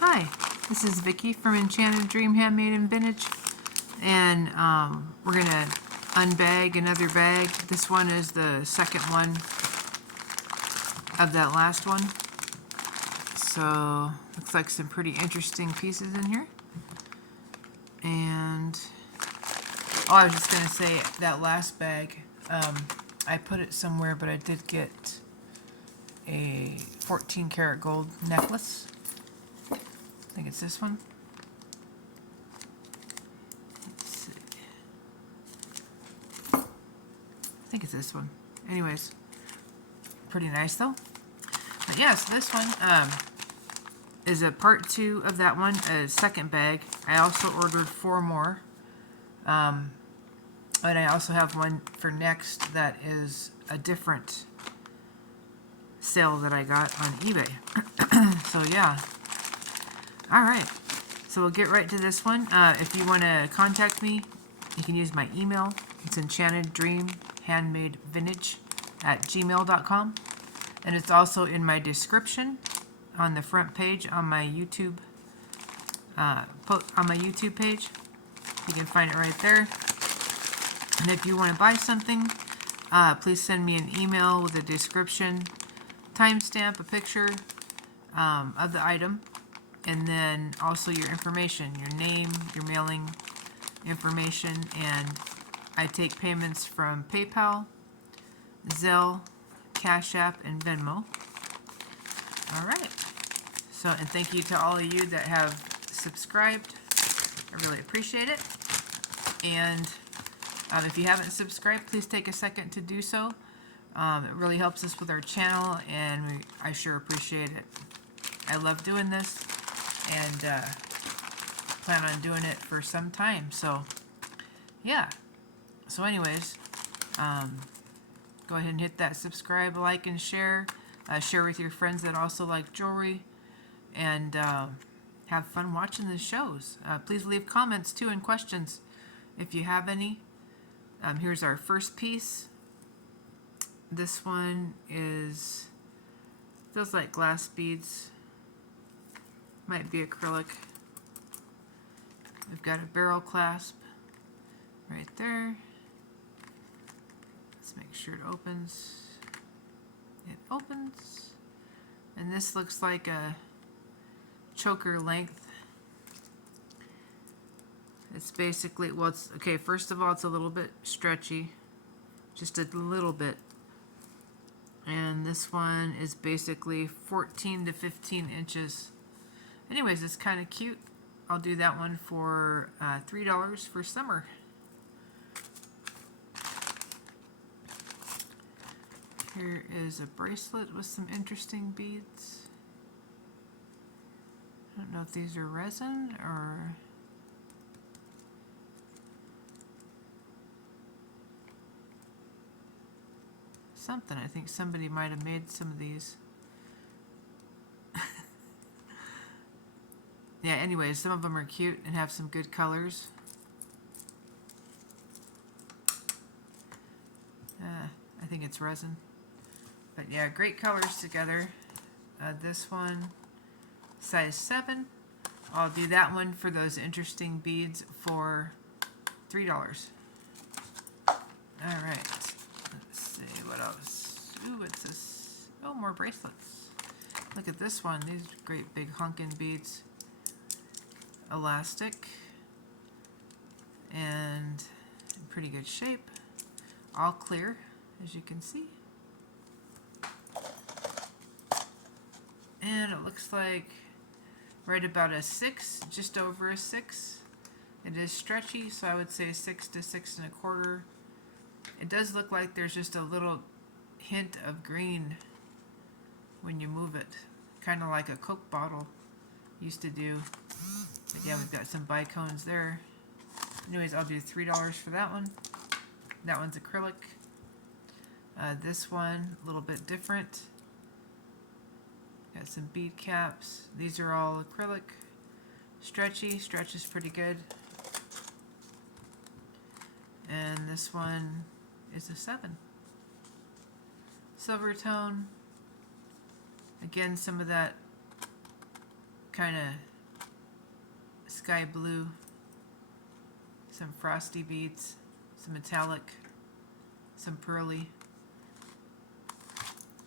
Hi, this is Vicky from Enchanted Dream Handmade and Vintage, and we're gonna unbag another bag. This one is the second one of that last one, so looks like some pretty interesting pieces in here. And I was just gonna say that last bag, I put it somewhere, but I did get a 14 karat gold necklace. I think it's this one. Let's see. I think it's this one. Anyways, pretty nice though. But yeah, so this one is a part 2 of that one, a second bag. I also ordered 4 more. And I also have one for next that is a different sale that I got on eBay. So yeah. Alright, so we'll get right to this one. If you want to contact me, you can use my email. It's enchanteddreamhandmadevintage@gmail.com. And it's also in my description on the front page on my YouTube page. You can find it right there. And if you want to buy something, please send me an email with a description, timestamp, a picture of the item, and then also your information, your name, your mailing information, and I take payments from PayPal, Zelle, Cash App, and Venmo. Alright, so and thank you to all of you that have subscribed. I really appreciate it. And if you haven't subscribed, please take a second to do so. It really helps us with our channel, and I sure appreciate it. I love doing this, and plan on doing it for some time. So yeah, so anyways, go ahead and hit that subscribe, like, and share. Share with your friends that also like jewelry, and have fun watching the shows. Please leave comments too and questions if you have any. Here's our first piece. This one feels like glass beads. Might be acrylic. We've got a barrel clasp right there. Let's make sure it opens. It opens. And this looks like a choker length. It's basically, well, it's okay. First of all, it's a little bit stretchy, just a little bit. And this one is basically 14 to 15 inches. Anyways, it's kind of cute. I'll do that one for $3 for summer. Here is a bracelet with some interesting beads. I don't know if these are resin or something. I think somebody might have made some of these. Yeah, anyways, some of them are cute and have some good colors. I think it's resin. But yeah, great colors together. This one, size 7. I'll do that one for those interesting beads for $3. Alright, let's see what else. Ooh, it's this. Oh, more bracelets. Look at this one. These great big honkin' beads. Elastic and in pretty good shape, all clear as you can see, and it looks like right about a 6, just over a 6. It is stretchy, so I would say 6 to 6 1/4. It does look like there's just a little hint of green when you move it, kind of like a Coke bottle used to do. But yeah, we've got some bicones there. Anyways, I'll do $3 for that one. That one's acrylic. This one, a little bit different. Got some bead caps. These are all acrylic. Stretchy. Stretch is pretty good. And this one is a 7. Silver tone. Again, some of that kind of sky blue, some frosty beads, some metallic, some pearly.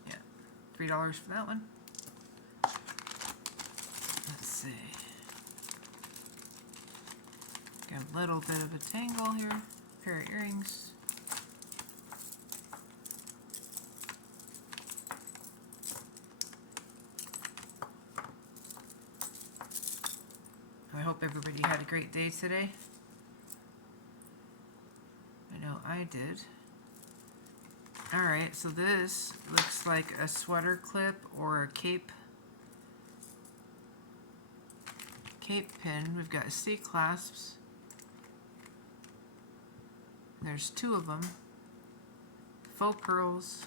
Yeah, $3 for that one. Let's see. Got a little bit of a tangle here. Pair of earrings. I hope everybody had a great day today. I know I did. Alright, so this looks like a sweater clip or a cape pin. We've got C-clasps. There's 2 of them. Faux pearls.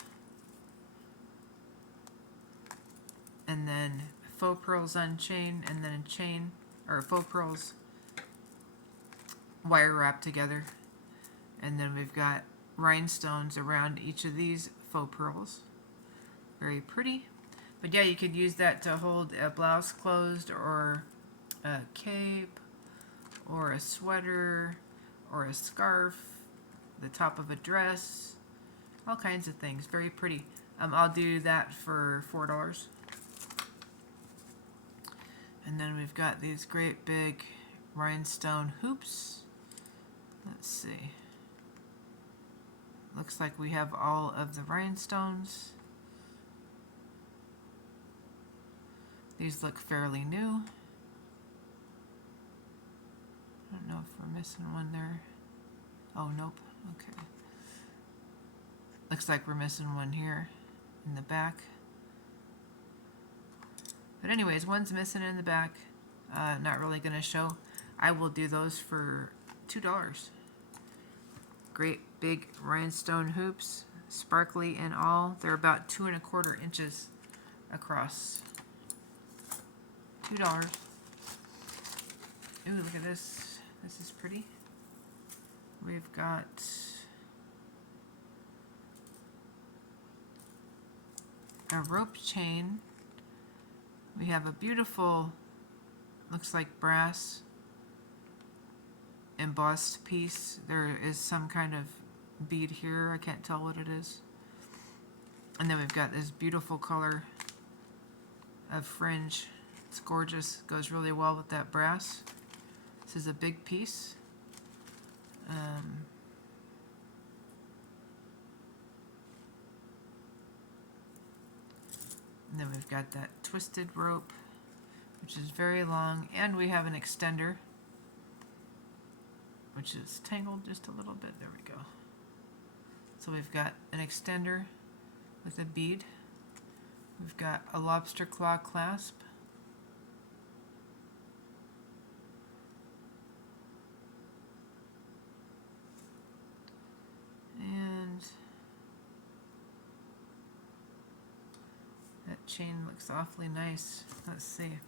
And then faux pearls on chain, and then a chain, or faux pearls wire wrapped together. And then we've got rhinestones around each of these faux pearls. Very pretty. But yeah, you could use that to hold a blouse closed, or a cape, or a sweater, or a scarf, the top of a dress, all kinds of things. Very pretty. I'll do that for $4. And then we've got these great big rhinestone hoops. Let's see. Looks like we have all of the rhinestones. These look fairly new. I don't know if we're missing one there. Oh, nope. Okay. Looks like we're missing one here in the back. But anyways, one's missing in the back. Not really going to show. I will do those for $2. Great big rhinestone hoops, sparkly and all. They're about 2 1/4 inches across. $2. Ooh, look at this. This is pretty. We've got a rope chain. We have a beautiful, looks like brass embossed piece. There is some kind of bead here. I can't tell what it is. And then we've got this beautiful color of fringe. It's gorgeous. Goes really well with that brass. This is a big piece. And then we've got that twisted rope, which is very long, and we have an extender, which is tangled just a little bit. There we go. So we've got an extender with a bead. We've got a lobster claw clasp. And that chain looks awfully nice. Let's see.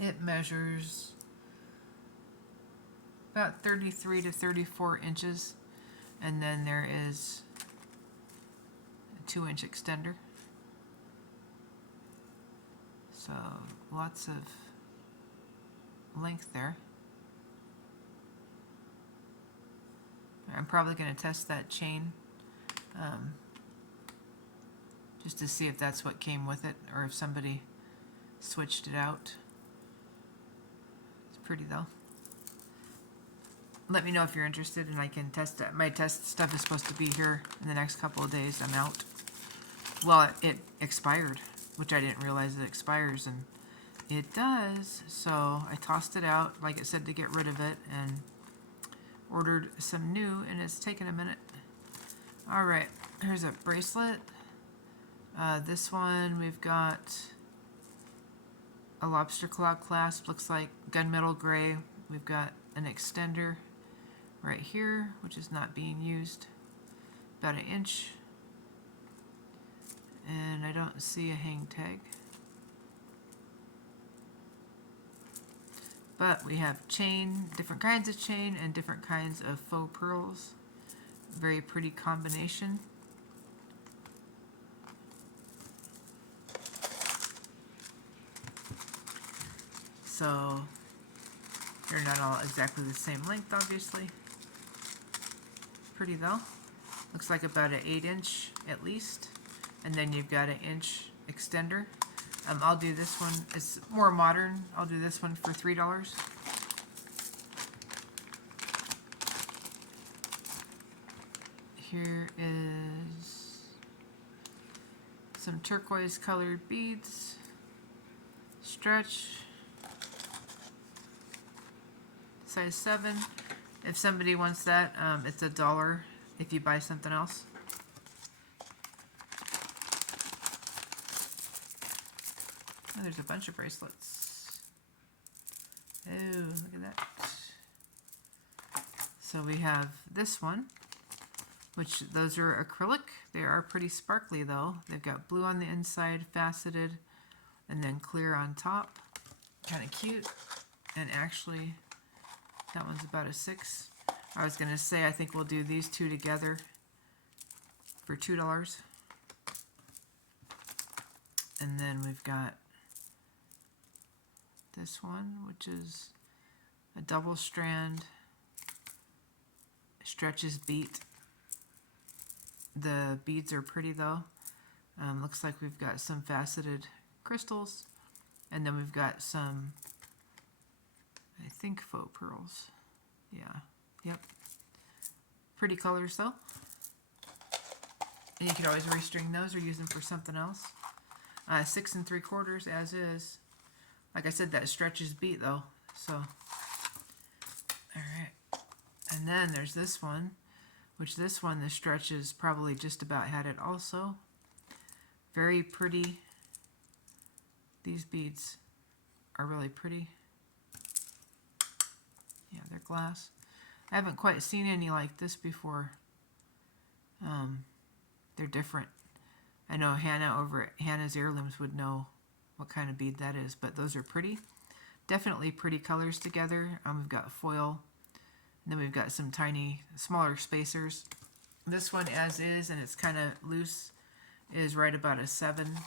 It measures about 33 to 34 inches. And then there is a 2-inch extender. So lots of length there. I'm probably going to test that chain just to see if that's what came with it, or if somebody switched it out. It's pretty though. Let me know if you're interested and I can test it. My test stuff is supposed to be here in the next couple of days. I'm out. Well, it expired, which I didn't realize it expires, and it does. So I tossed it out, like it said, to get rid of it, and ordered some new, and it's taken a minute. Alright, here's a bracelet. This one, we've got a lobster claw clasp, looks like gunmetal gray. We've got an extender right here, which is not being used, about 1 inch. And I don't see a hang tag. But we have chain, different kinds of chain, and different kinds of faux pearls. Very pretty combination. So they're not all exactly the same length, obviously. Pretty though. Looks like about an 8-inch at least. And then you've got an inch extender. I'll do this one. It's more modern. I'll do this one for $3. Here is some turquoise colored beads. Stretch. Size 7. If somebody wants that, it's $1 if you buy something else. Oh, there's a bunch of bracelets. Oh, look at that. So we have this one, which those are acrylic. They are pretty sparkly though. They've got blue on the inside, faceted, and then clear on top. Kind of cute. And actually, that one's about a 6. I was going to say, I think we'll do these two together for $2. And then we've got this one, which is a double strand, stretches beat. The beads are pretty though. Looks like we've got some faceted crystals, and then we've got some, I think, faux pearls. Yeah, yep. Pretty colors though. And you can always restring those or use them for something else. 6 3/4 as is. Like I said, that stretches beat though. So, alright. And then there's this one, which this one, the stretches probably just about had it also. Very pretty. These beads are really pretty. Yeah, they're glass. I haven't quite seen any like this before. They're different. I know Hannah over at Hannah's Heirlooms would know what kind of bead that is, but those are pretty. Definitely pretty colors together. We've got foil, and then we've got some tiny, smaller spacers. This one as is, and it's kind of loose, is right about a 7.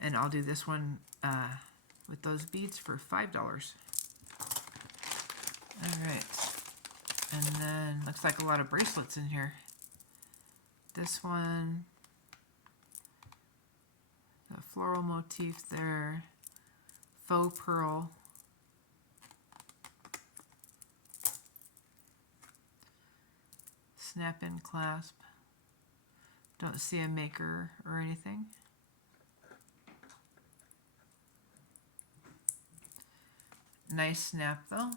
And I'll do this one with those beads for $5. Alright. And then, looks like a lot of bracelets in here. This one, the floral motif there, faux pearl, snap-in clasp. Don't see a maker or anything. Nice snap though.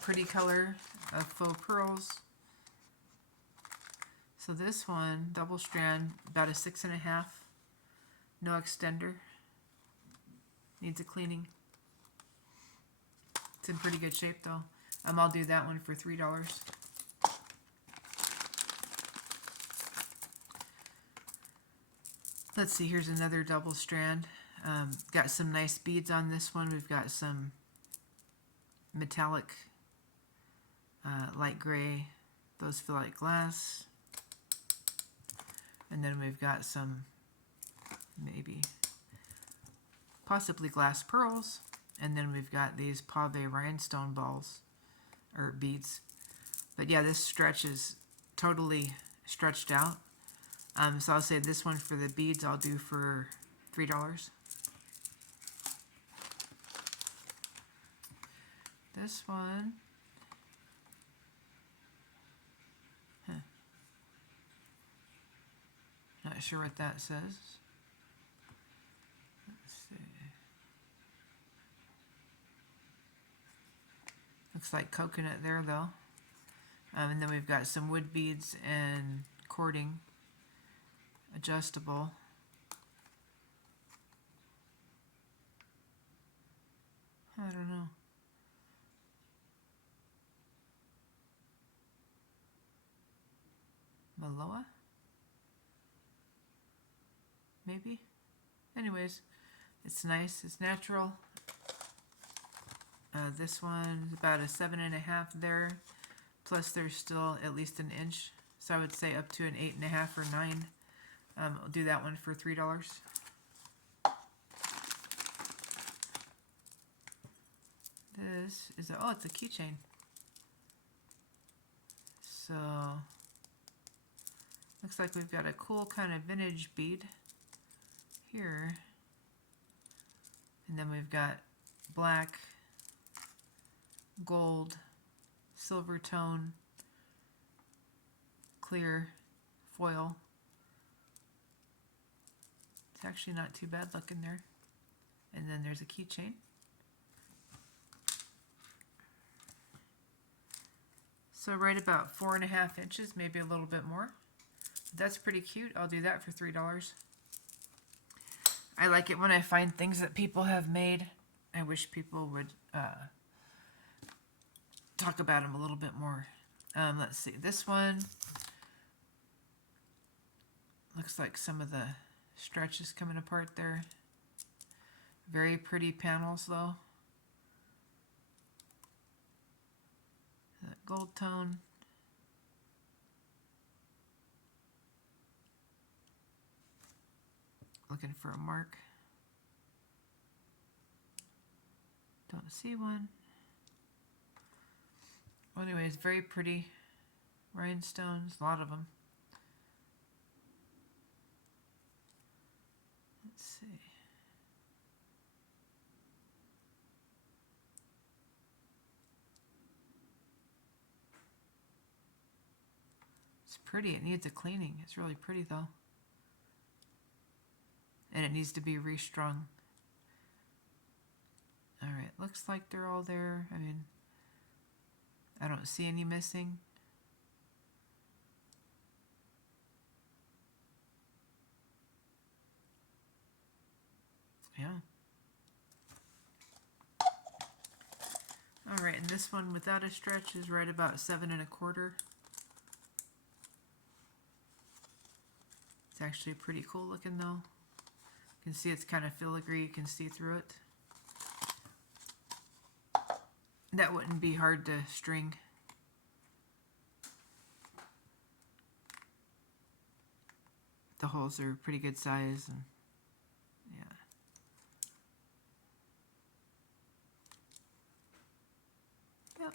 Pretty color of faux pearls. So this one, double strand, about a 6.5. No extender. Needs a cleaning. It's in pretty good shape though. I'll do that one for $3. Let's see, here's another double strand. Got some nice beads on this one. We've got some metallic, light gray. Those feel like glass. And then we've got some, maybe, possibly glass pearls. And then we've got these pave rhinestone balls, or beads. But yeah, this stretch is totally stretched out. So I'll say this one for the beads I'll do for $3. This one, not sure what that says. Let's see. Looks like coconut there though. And then we've got some wood beads and cording, adjustable. I don't know. Maloa? Maybe? Anyways, it's nice, it's natural. This one's about a 7.5 there, plus there's still at least an inch, so I would say up to an 8.5 or 9. I'll do that one for $3. This is oh, it's a keychain. So looks like we've got a cool kind of vintage bead here. And then we've got black, gold, silver tone, clear foil. It's actually not too bad looking there. And then there's a keychain. So right about 4.5 inches, maybe a little bit more. That's pretty cute. I'll do that for $3. I like it when I find things that people have made. I wish people would talk about them a little bit more. Let's see, this one looks like some of the stretches coming apart there. Very pretty panels though. That gold tone. Looking for a mark. Don't see one. Well, anyways, very pretty rhinestones, a lot of them. Let's see. It's pretty. It needs a cleaning. It's really pretty though. And it needs to be restrung. Alright, looks like they're all there. I mean, I don't see any missing. Yeah. Alright, and this one without a stretch is right about 7.25. It's actually pretty cool looking though. You can see it's kind of filigree, you can see through it. That wouldn't be hard to string. The holes are pretty good size and yeah. Yep.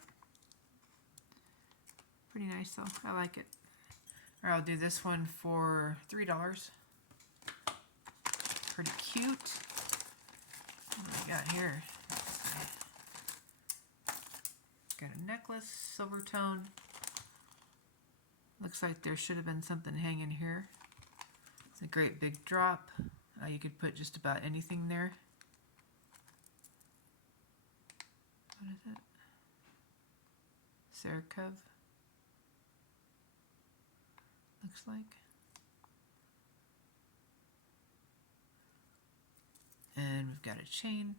Pretty nice though. I like it. Alright, I'll do this one for $3. Pretty cute. What do we got here? Got a necklace, silver tone. Looks like there should have been something hanging here. It's a great big drop. You could put just about anything there. What is it? Sarkov. Looks like. And we've got a chain.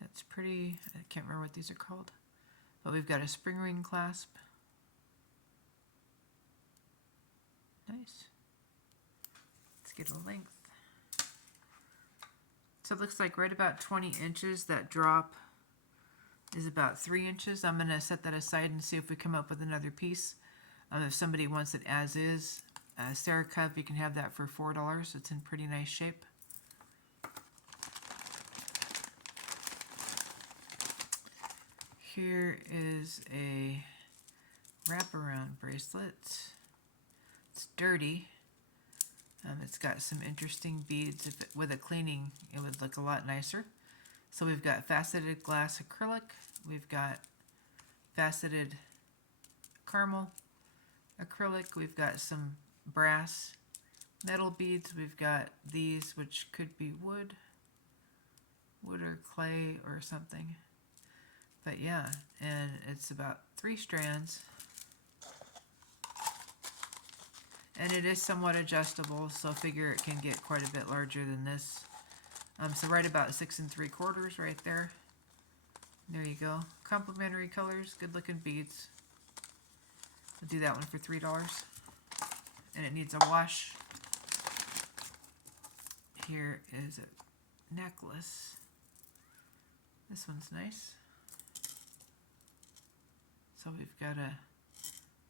That's pretty. I can't remember what these are called. But we've got a spring ring clasp. Nice. Let's get a length. So it looks like right about 20 inches. That drop is about 3 inches. I'm going to set that aside and see if we come up with another piece. If somebody wants it as is, Sarkov, you can have that for $4. It's in pretty nice shape. Here is a wraparound bracelet. It's dirty. It's got some interesting beads. If it, with a cleaning, it would look a lot nicer. So we've got faceted glass acrylic. We've got faceted caramel acrylic. We've got some brass metal beads. We've got these, which could be wood or clay or something. But yeah, and it's about 3 strands. And it is somewhat adjustable, so figure it can get quite a bit larger than this. So right about 6 3/4 right there. There you go. Complementary colors, good looking beads. I'll do that one for $3. And it needs a wash. Here is a necklace. This one's nice. So we've got a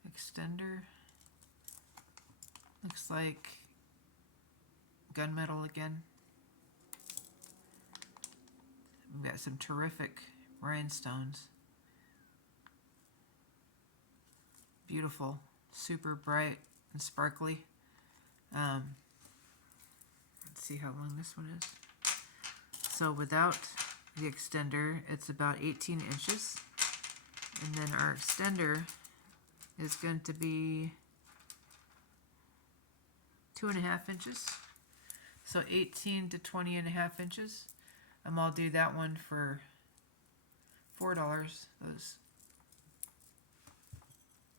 extender. Looks like gunmetal again. We've got some terrific rhinestones. Beautiful, super bright and sparkly. Let's see how long this one is. So without the extender, it's about 18 inches. And then our extender is going to be 2.5 inches. So 18 to 20.5 inches. I'll do that one for $4.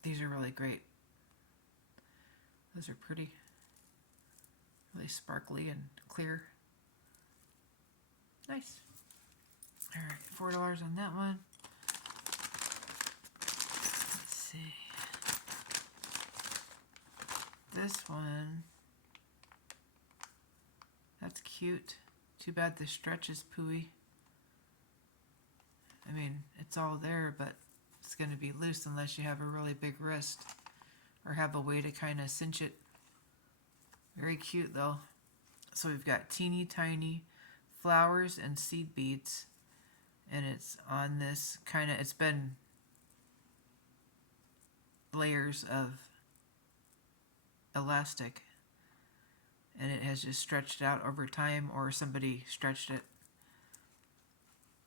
These are really great. Those are pretty, really sparkly and clear. Nice. All right, $4 on that one. Let's see. This one, that's cute. Too bad the stretch is pooey. I mean, it's all there, but it's going to be loose unless you have a really big wrist or have a way to kind of cinch it. Very cute though. So we've got teeny tiny flowers and seed beads, and it's on this kind of, it's been layers of elastic, and it has just stretched out over time, or somebody stretched it.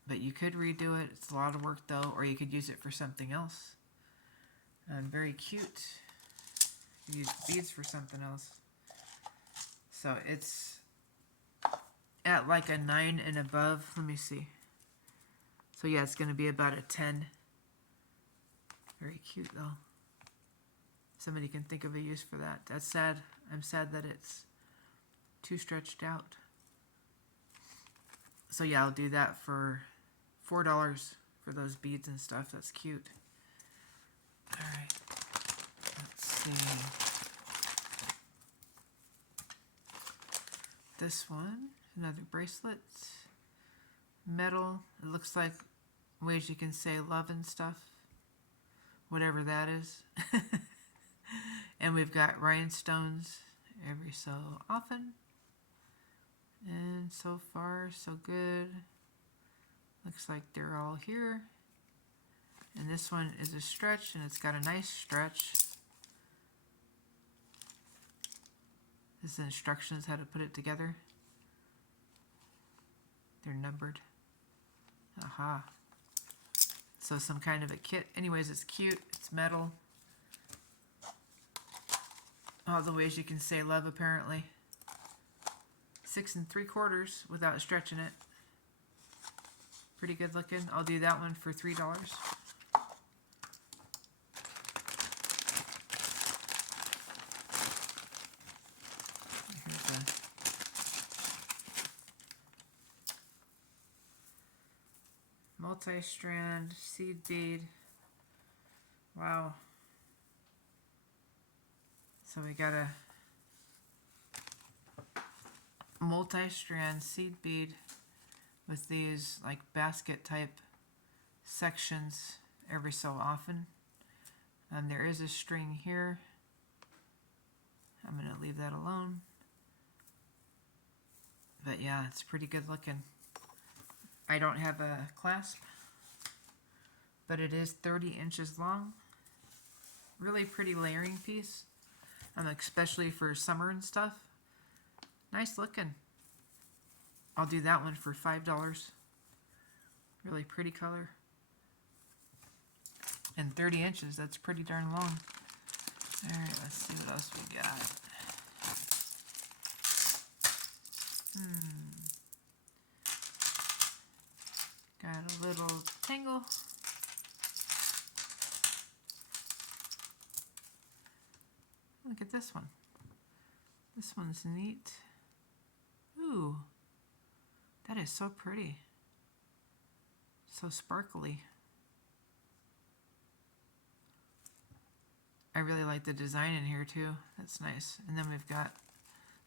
But you could redo it. It's a lot of work though, or you could use it for something else. Very cute. Use beads for something else. So it's at like a 9 and above. Let me see. So yeah, it's going to be about a 10. Very cute though. Somebody can think of a use for that. That's sad. I'm sad that it's too stretched out. So yeah, I'll do that for $4 for those beads and stuff. That's cute. Alright. Let's see. This one, another bracelet. Metal. It looks like ways you can say love and stuff. Whatever that is. And we've got rhinestones every so often. And so far, so good. Looks like they're all here. And this one is a stretch, and it's got a nice stretch. This is the instructions how to put it together. They're numbered. Aha. So some kind of a kit. Anyways, it's cute. It's metal. All the ways you can say love, apparently. 6 3/4 without stretching it. Pretty good looking. I'll do that one for $3. Here's a multi-strand seed bead. Wow. So we got a multi-strand seed bead with these like basket type sections every so often. And there is a string here. I'm going to leave that alone. But yeah, it's pretty good looking. I don't have a clasp, but it is 30 inches long. Really pretty layering piece, especially for summer and stuff. Nice looking. I'll do that one for $5. Really pretty color. And 30 inches, that's pretty darn long. Alright, let's see what else we got. Got a little tangle. Look at this one. This one's neat. Ooh, that is so pretty. So sparkly. I really like the design in here too. That's nice. And then we've got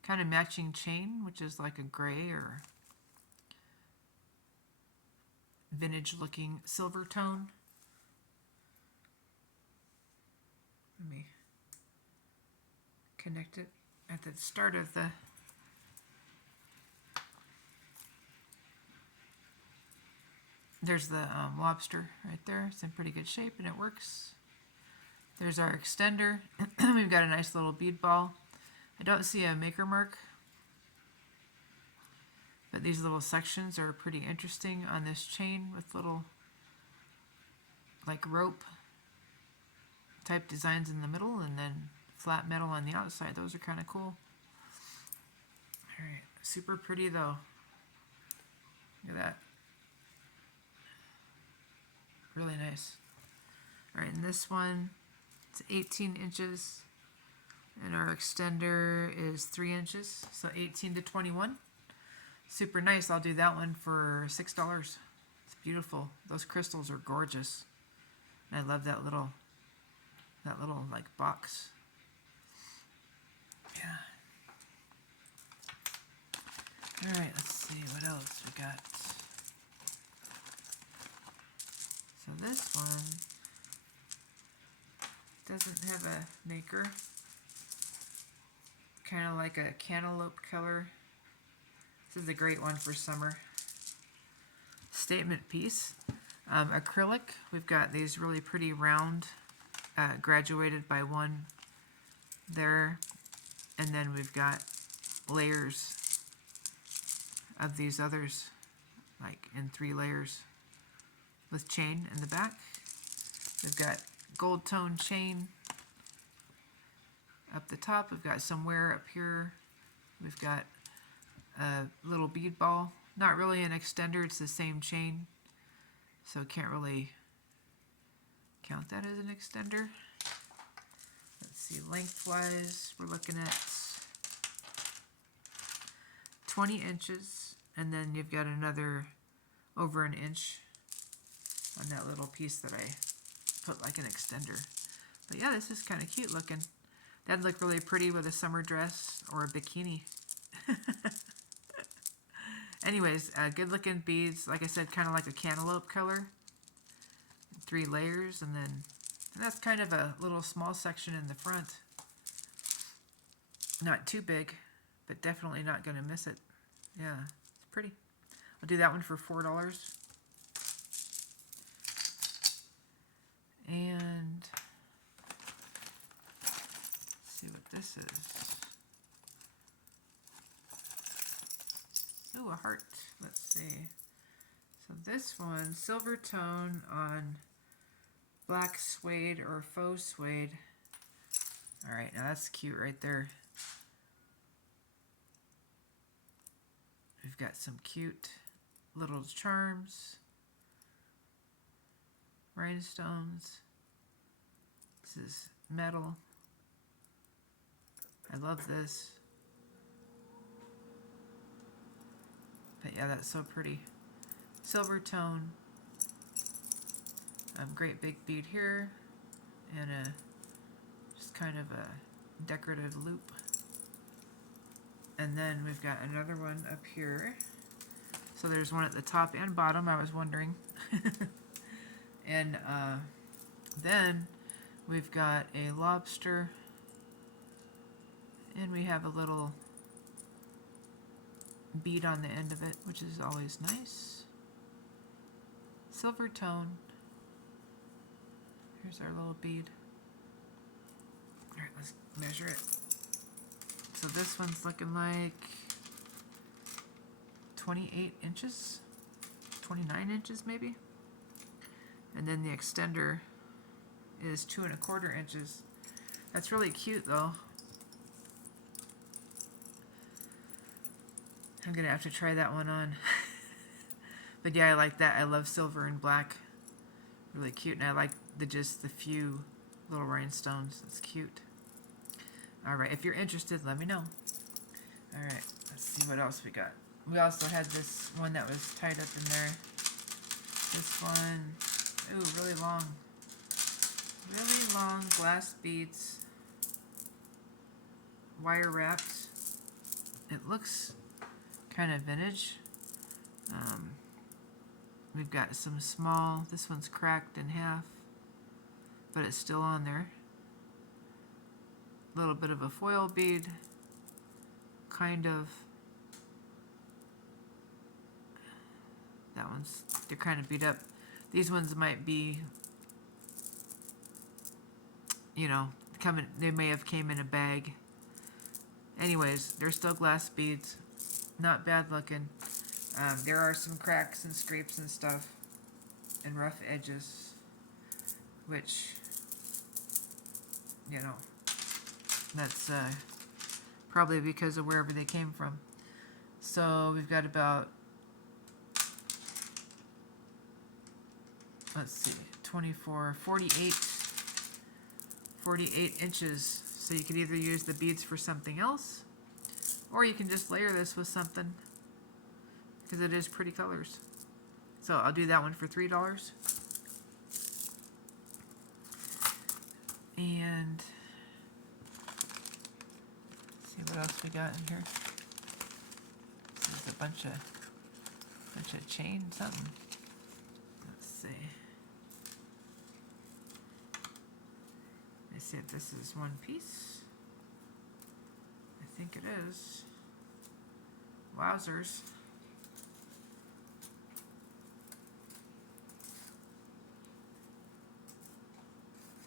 kind of matching chain, which is like a gray or vintage looking silver tone. Let me connect it at the start of the There's the lobster right there. It's in pretty good shape and it works. There's our extender. We've got a nice little bead ball. I don't see a maker mark, but these little sections are pretty interesting on this chain with little like rope type designs in the middle and then flat metal on the outside. Those are kind of cool. Alright, super pretty though. Look at that. Really nice. Alright, and this one, it's 18 inches. And our extender is 3 inches, so 18 to 21. Super nice. I'll do that one for $6. It's beautiful. Those crystals are gorgeous. And I love that little like box. Yeah. Alright, let's see what else we got. So this one doesn't have a maker. Kind of like a cantaloupe color. This is a great one for summer. Statement piece. Acrylic. We've got these really pretty round, graduated by one there. And then we've got layers of these others, like in 3 layers with chain in the back. We've got gold tone chain up the top. We've got some wear up here. We've got a little bead ball. Not really an extender, it's the same chain. So can't really count that as an extender. Let's see, lengthwise, we're looking at 20 inches, and then you've got another over an inch on that little piece that I put like an extender. But yeah, this is kind of cute looking. That'd look really pretty with a summer dress or a bikini. Anyways, good looking beads. Like I said, kind of like a cantaloupe color. 3 layers, and that's kind of a little small section in the front. Not too big, but definitely not going to miss it. Yeah, it's pretty. I'll do that one for $4. And let's see what this is. Oh, a heart. Let's see. So this one, silver tone on black suede or faux suede. Alright, now that's cute right there. We've got some cute little charms, rhinestones. This is metal. I love this. But yeah, that's so pretty. Silver tone. Great big bead here. And just kind of a decorative loop. And then we've got another one up here. So there's one at the top and bottom, I was wondering. And then we've got a lobster. And we have a little bead on the end of it, which is always nice. Silver tone. Here's our little bead. Alright, let's measure it. So this one's looking like 28 inches, 29 inches maybe. And then the extender is 2 1/4 inches. That's really cute though. I'm gonna have to try that one on. But yeah, I like that. I love silver and black. Really cute, and I like just the few little rhinestones. That's cute. Alright, if you're interested, let me know. Alright, let's see what else we got. We also had this one that was tied up in there. This one, ooh, really long glass beads, wire wrapped. It looks kind of vintage. We've got some small, this one's cracked in half, but it's still on there. A little bit of a foil bead, That one's, they're kind of beat up. These ones might be, you know, they may have came in a bag. Anyways, they're still glass beads. Not bad looking. There are some cracks and scrapes and stuff and rough edges, which, you know, that's probably because of wherever they came from. So we've got about, let's see, 24, 48 inches. So you could either use the beads for something else, or you can just layer this with something, because it is pretty colors. So I'll do that one for $3. And let's see what else we got in here. This is a bunch of chain something. Let's see. Let me see if this is one piece. I think it is. Wowzers.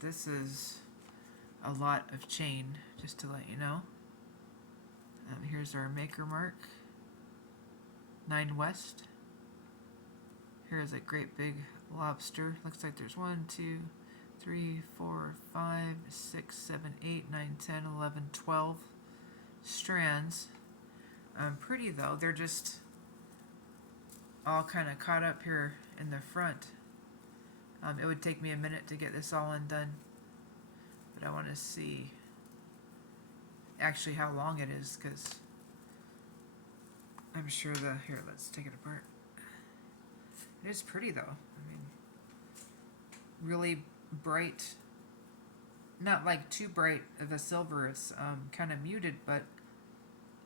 This is a lot of chain, just to let you know. Here's our maker mark. 9 West. Here's a great big lobster. Looks like there's 1, 2, 3, 4, 5, 6, 7, 8, 9, 10, 11, 12 strands. Pretty though. They're just all kind of caught up here in the front. It would take me a minute to get this all undone, but I want to see actually how long it is, because I'm sure here, let's take it apart. It is pretty though. I mean, really bright, not like too bright of a silver. It's kind of muted, but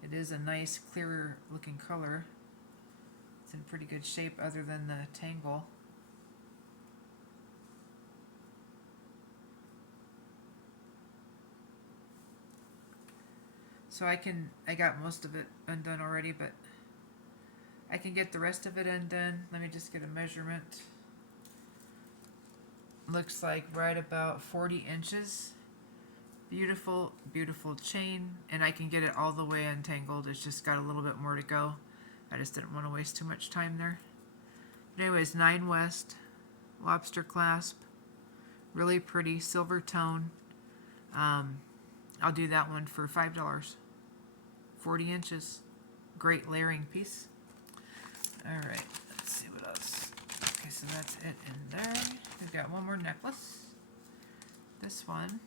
it is a nice clearer looking color. It's in pretty good shape other than the tangle. So I got most of it undone already, but I can get the rest of it undone. Let me just get a measurement. Looks like right about 40 inches. Beautiful, beautiful chain, and I can get it all the way untangled. It's just got a little bit more to go. I just didn't want to waste too much time there. But anyways, 9 West, lobster clasp, really pretty, silver tone. I'll do that one for $5. 40 inches. Great layering piece. Alright, let's see what else. Okay, so that's it in there. We've got one more necklace. This one.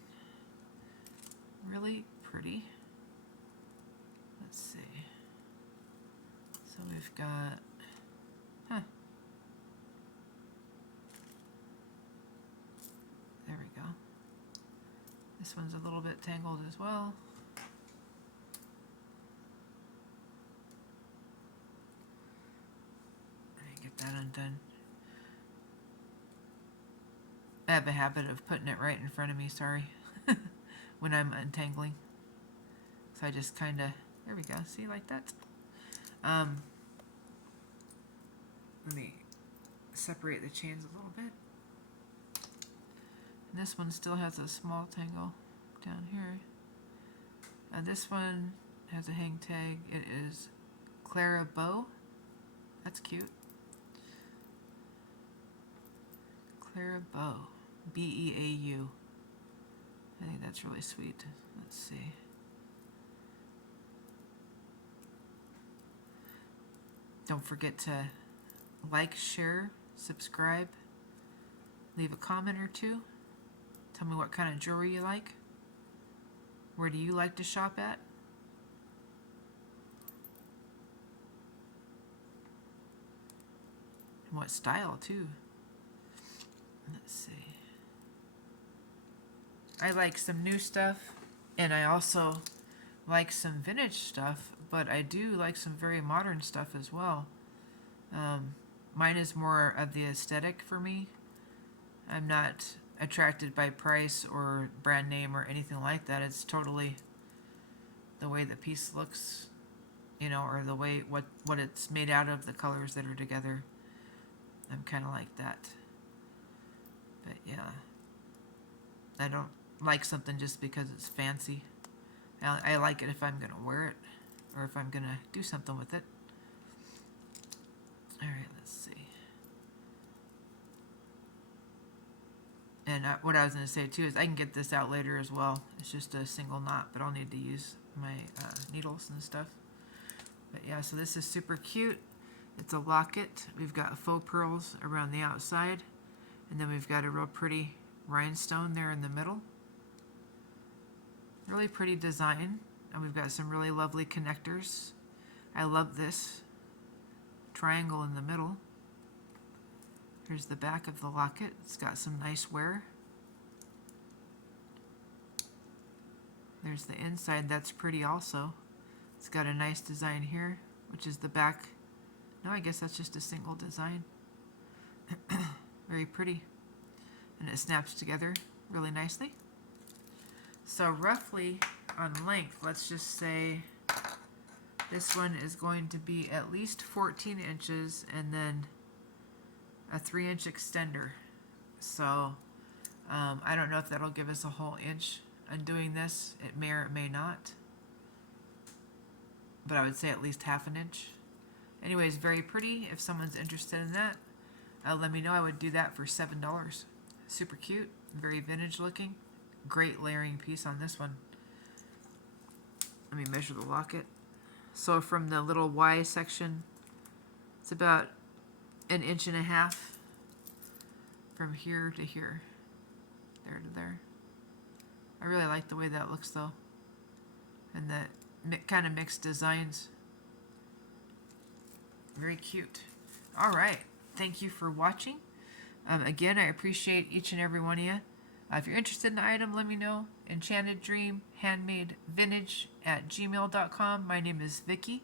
Really pretty. Let's see. So we've got, there we go. This one's a little bit tangled as well. Let me get that undone. I have a habit of putting it right in front of me, sorry, when I'm untangling. So I just kind of, there we go, see, like that. Let me separate the chains a little bit. And this one still has a small tangle down here. This one has a hang tag. It is Clara Bow. That's cute. Clara Bow. B-E-A-U. I think that's really sweet. Let's see. Don't forget to like, share, subscribe, leave a comment or two. Tell me what kind of jewelry you like. Where do you like to shop at? And what style too. Let's see. I like some new stuff, and I also like some vintage stuff, but I do like some very modern stuff as well. Mine is more of the aesthetic for me. I'm not attracted by price or brand name or anything like that. It's totally the way the piece looks, you know, or the way what it's made out of, the colors that are together. I'm kind of like that. But yeah, I don't like something just because it's fancy. I like it if I'm going to wear it or if I'm going to do something with it. Alright, let's see. And what I was going to say too is I can get this out later as well. It's just a single knot, but I'll need to use my needles and stuff. But yeah, so this is super cute. It's a locket. We've got faux pearls around the outside. And then we've got a real pretty rhinestone there in the middle. Really pretty design. And we've got some really lovely connectors. I love this triangle in the middle. Here's the back of the locket. It's got some nice wear. There's the inside. That's pretty also. It's got a nice design here, which is the back. No, I guess that's just a single design. Very pretty. And it snaps together really nicely. So roughly on length, let's just say this one is going to be at least 14 inches and then a 3-inch extender. So I don't know if that'll give us a whole inch on doing this. It may or it may not. But I would say at least half an inch. Anyways, very pretty. If someone's interested in that, let me know. I would do that for $7. Super cute, very vintage looking. Great layering piece on this one. Let me measure the locket. So from the little Y section, it's about 1.5 inches from here to here. There to there. I really like the way that looks though. And the kind of mixed designs. Very cute. Alright, thank you for watching. Again, I appreciate each and every one of you. If you're interested in the item, let me know. enchanteddreamhandmadevintage@gmail.com. My name is Vicky,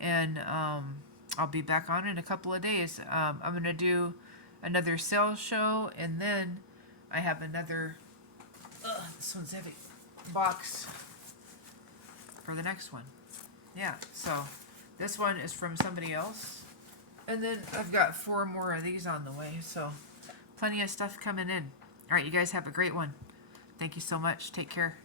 and I'll be back on in a couple of days. I'm going to do another sales show, and then I have another, this one's heavy, box for the next one. Yeah, so this one is from somebody else. And then I've got 4 more of these on the way, so plenty of stuff coming in. All right, you guys have a great one. Thank you so much. Take care.